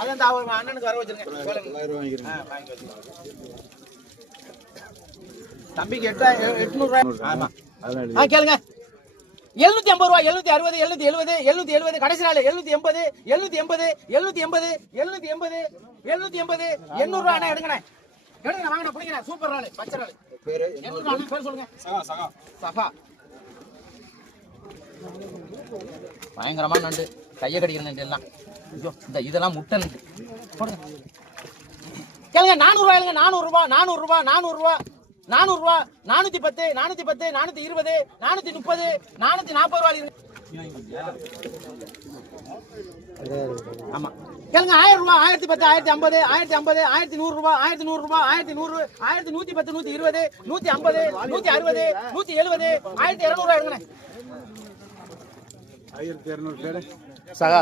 அதான் அண்ணனுக்கு வர வச்சிருக்கேன். தம்பிக்கு 800 ஆமா கேளுங்க. 750 ரூபா, 760, 770, 770 கடைசி நாள் 780, 780, 780, 780, 780, 800 ரூபா அண்ணா எடுங்கண்ணே. எடுங்க வாங்கண்ணா, பிடிங்கண்ணா. சூப்பர் நாள், பச்சை நாள். பேரு பேர் சொல்லுங்க. சகா. பயங்கரமான நண்டு, கையை கடிக்கிற நண்டு எல்லாம். இதெல்லாம் முட்டை நண்டு போடுங்க. கேளுங்க. 400 ரூபாய், 400 ரூபா, 400 ரூபா, 400 ரூபா, 400 ரூபா, 410, 410, 420, 430, 440 ரூபாய். ஆமா கேளுங்க. 1000 ரூபா, 1010, 1050, 1050, 1100 ரூபா, 1100 ரூபா, 1100, 1110, 120, 150, 160, 170, 1200 ரூபாய் எடுங்கண்ணே. 1200 பேரு சகா.